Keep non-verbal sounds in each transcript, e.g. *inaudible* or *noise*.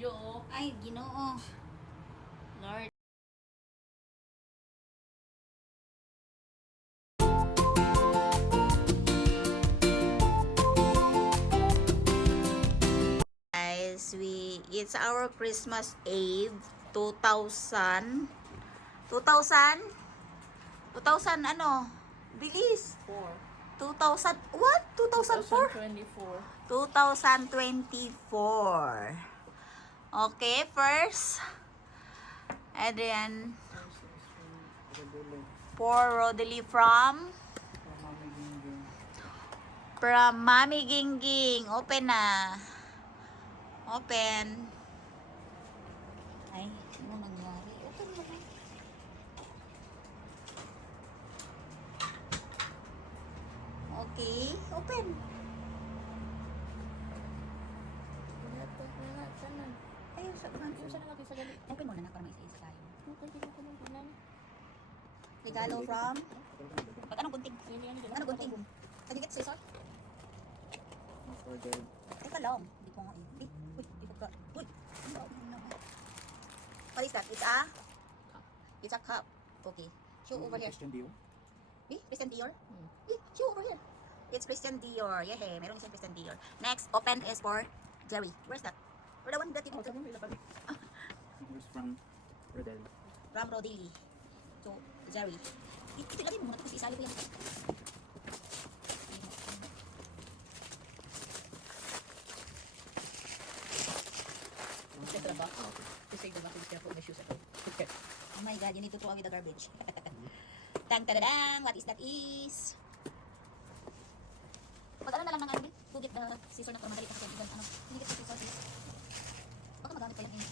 video, oh. Ay, ginoo. Lord. Guys, we it's our Christmas Eve 2000 2000 2000 ano? Bilis. 4. 2000 what? 2004? 2024. 2024. Okay, first, Adrian for Rodely from from Mami Gingging. Open na. Open. Ay, ano nangyari? Open mo na. Okay, open. Lahat pa, lahat, sana. Ayun, sa Yung sana lagi sa gali. Open mo na na para may isa-isa tayo. Okay, hindi ko naman tingnan. Regalo from... Ba't anong gunting? Yan, yan, yan. Ano gunting? Can you get scissor? Ordered. Teka lang. Hindi ko nga eh. Uy, uy, di ko ka. Uy! What is that? It's a? It's a cup. Okay. Show over here. Christian Dior. Eh, Christian Dior? Hmm. Eh, show over here. It's Christian Dior. Yeah, hey. Meron isang Christian Dior. Next, open is for Jerry. Where's that? Where the one that you Oh, sabi mo. Here's from Rodel. Ram Rodili. So, Jerry. Ito lagi mo muna tapos isali ko yan. Ito na ba? To save the batteries, kaya put my shoes. Oh my god, you need to throw away the garbage. *laughs* Tang tadadang, what is that is? Pag ano na lang ng ano, go get the scissor na para madali kasi even ano, hindi get the scissor sis. Baka magamit pa yan yun.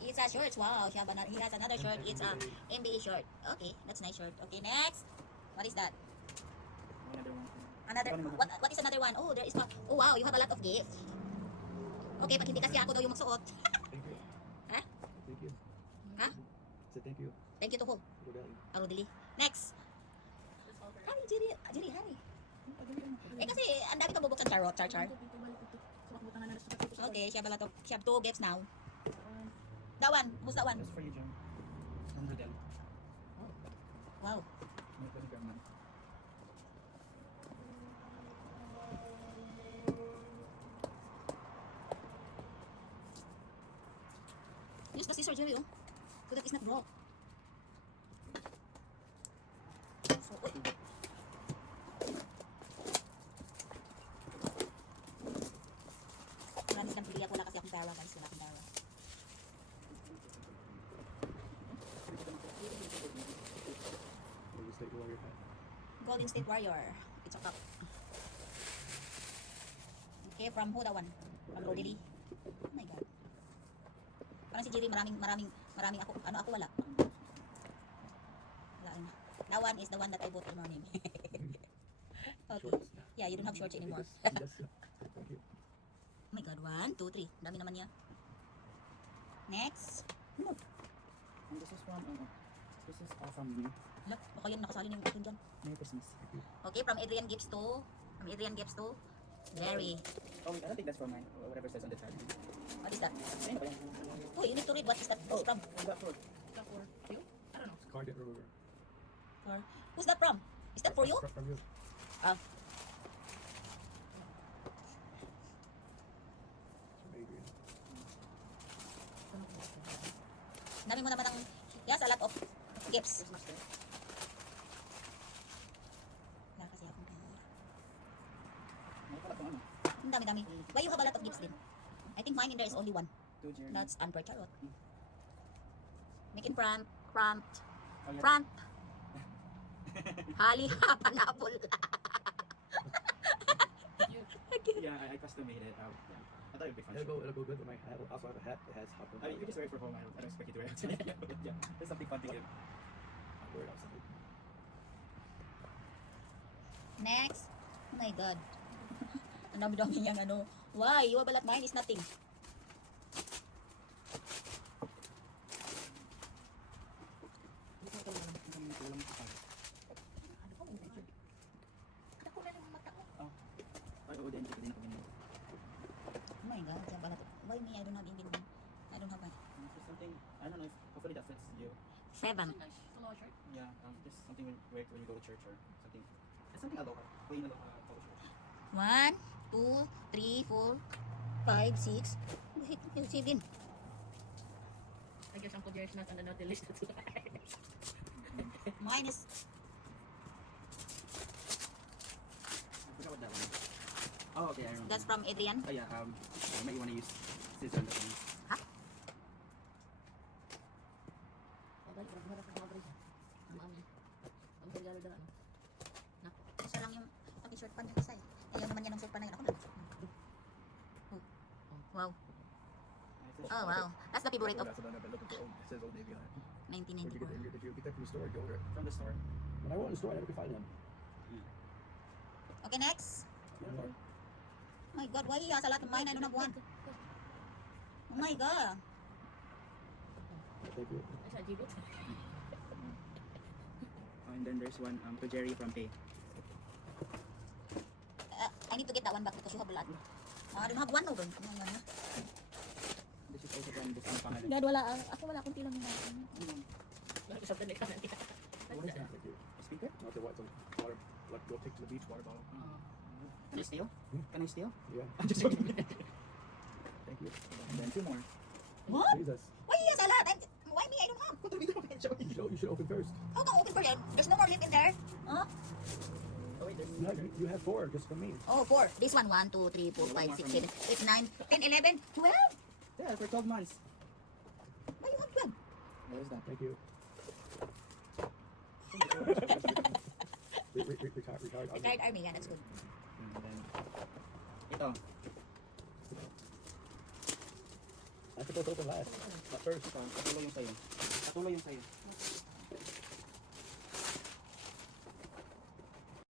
It's a shirt. Wow, na, he has another shirt. It's a NBA shirt. Okay, that's nice shirt. Okay, next. What is that? Another one. Another, what, what is another one? Oh, there is one. Oh, wow, you have a lot of gifts. Okay, pag hindi kasi ako daw yung magsuot. Thank you. *laughs* Huh? Thank you. Huh? So thank you. Thank you to who? Rodel. Arudili. Next. Hi, Jerry. Ah, Jerry, hi. Eh kasi, ang dami ka bubuksan charot, char char. Okay, siya pala to. Siya have two gifts now. That one? That's for you, John. From Rodel. Wow. 20 gram man. Use the scissor, Jerry, oh. So that is not broke. So, uy. Marami silang pili ako. Wala kasi akong pera, guys. Wala akong pera. Maybe slightly warrior hat. Golden State Warrior. It's a cup. Okay, from who that one? From Rodely. Oh my God. Parang si Jerry, maraming, maraming, maraming ako, ano ako wala. Wala rin. That one is the one that I bought in morning. *laughs* okay. Yeah, you don't have shorts anymore. *laughs* Oh my God, one, two, three. Dami naman niya. Next. Ano? And this is from, uh, this is from me. Hala, baka yun nakasali na yung akin dyan. Merry Christmas. Okay, from Adrian Gibbs to, from Adrian Gibbs to, Jerry. Oh wait, I don't think that's for mine. Or Whatever says on the tag. What is that? Ayun na yan? Oh, you need to read what is that Oh, from. I got for Ika for you? I don't know. Cardiac Rover. For, who's that from? Is that for you? From you. Ah. From Adrian. Dami mo naman ang, yes, a lot of gifts. Christmas day. Wala kasi akong pera. May pala kung ano. Ang dami-dami. Why you have a lot of gifts din? I think mine in there is only one. That's Amber Charot. Make in front, front, front. Hali ha, panapol. *laughs* Yeah, I, I custom made it out. Yeah. I thought it would be fun. It'll go, it'll go good with my hat. I also have a hat that has hopper. I mean, you can just wear it for home. I don't, I don't expect you to wear it outside. *laughs* yeah, there's something fun to give. I'll wear it outside. Next. Oh my God. Ang dami-dami niyang ano. Why? Your balat mine is nothing. Oh my god, yung balat. Why me? I don't have Indian. I don't have one. Something, I don't know if, hopefully that fits you. Seven. Yeah, um, just something weird when you go to church or something. It's something aloha, plain aloha culture. One. 1, 2, 3, 4, 5, 6, 7. I guess ang Jerry's not on the naughty list. That's why. Minus. Oh, okay, I remember. That's from Adrian. Oh, yeah, um, I might want to use this on the phone. Huh? Ano? Isa lang yung pag-short pa niya isa. Ayaw naman niya ng pan na yun. Ako lang. Oh. Wow. Oh, wow. That's the favorite of That's what I've been looking for. Old- It says Old Navy on it. Where'd you get 1994. that? Did you get that from the store? There. From the store. When I went the store, I never could find them. Okay, next. Yeah. Oh my God, why he has a lot of mine? I don't have one. Oh my God. Thank you. And then there's one um, to Jerry from Pay. Uh, need to get that one back because you have a lot. Oh, I don't have one over. No, no, no. This is also from this ano pangalan. Dad, wala. ah, ako wala akong tilang na. Talik ka na niya. What is that? You. Speaker? Not the what? Some water. Like go take to the beach water bottle. Can I steal? Hmm? Can I steal? Yeah. I'm just joking. Thank you. and then two more. What? Jesus. Why has a lot? I'm, why me? I don't have. *laughs* You should, you should open first. How come open for him? There's no more lip in there. Huh? Oh wait, there's You have, you have four just for me. Oh, four. This one, one, two, three, four, five, six, seven, eight, nine, ten, eleven, twelve. Yeah, for 12 months. Why you have twelve? What is that? Thank you. *laughs* Re- re- re- retired, retired. army. Retired army. Yeah, that's good. And then, ito. I'm supposed to open last. Not first. Uh, ito, katuloy yung sa'yo. Katuloy yung sa'yo.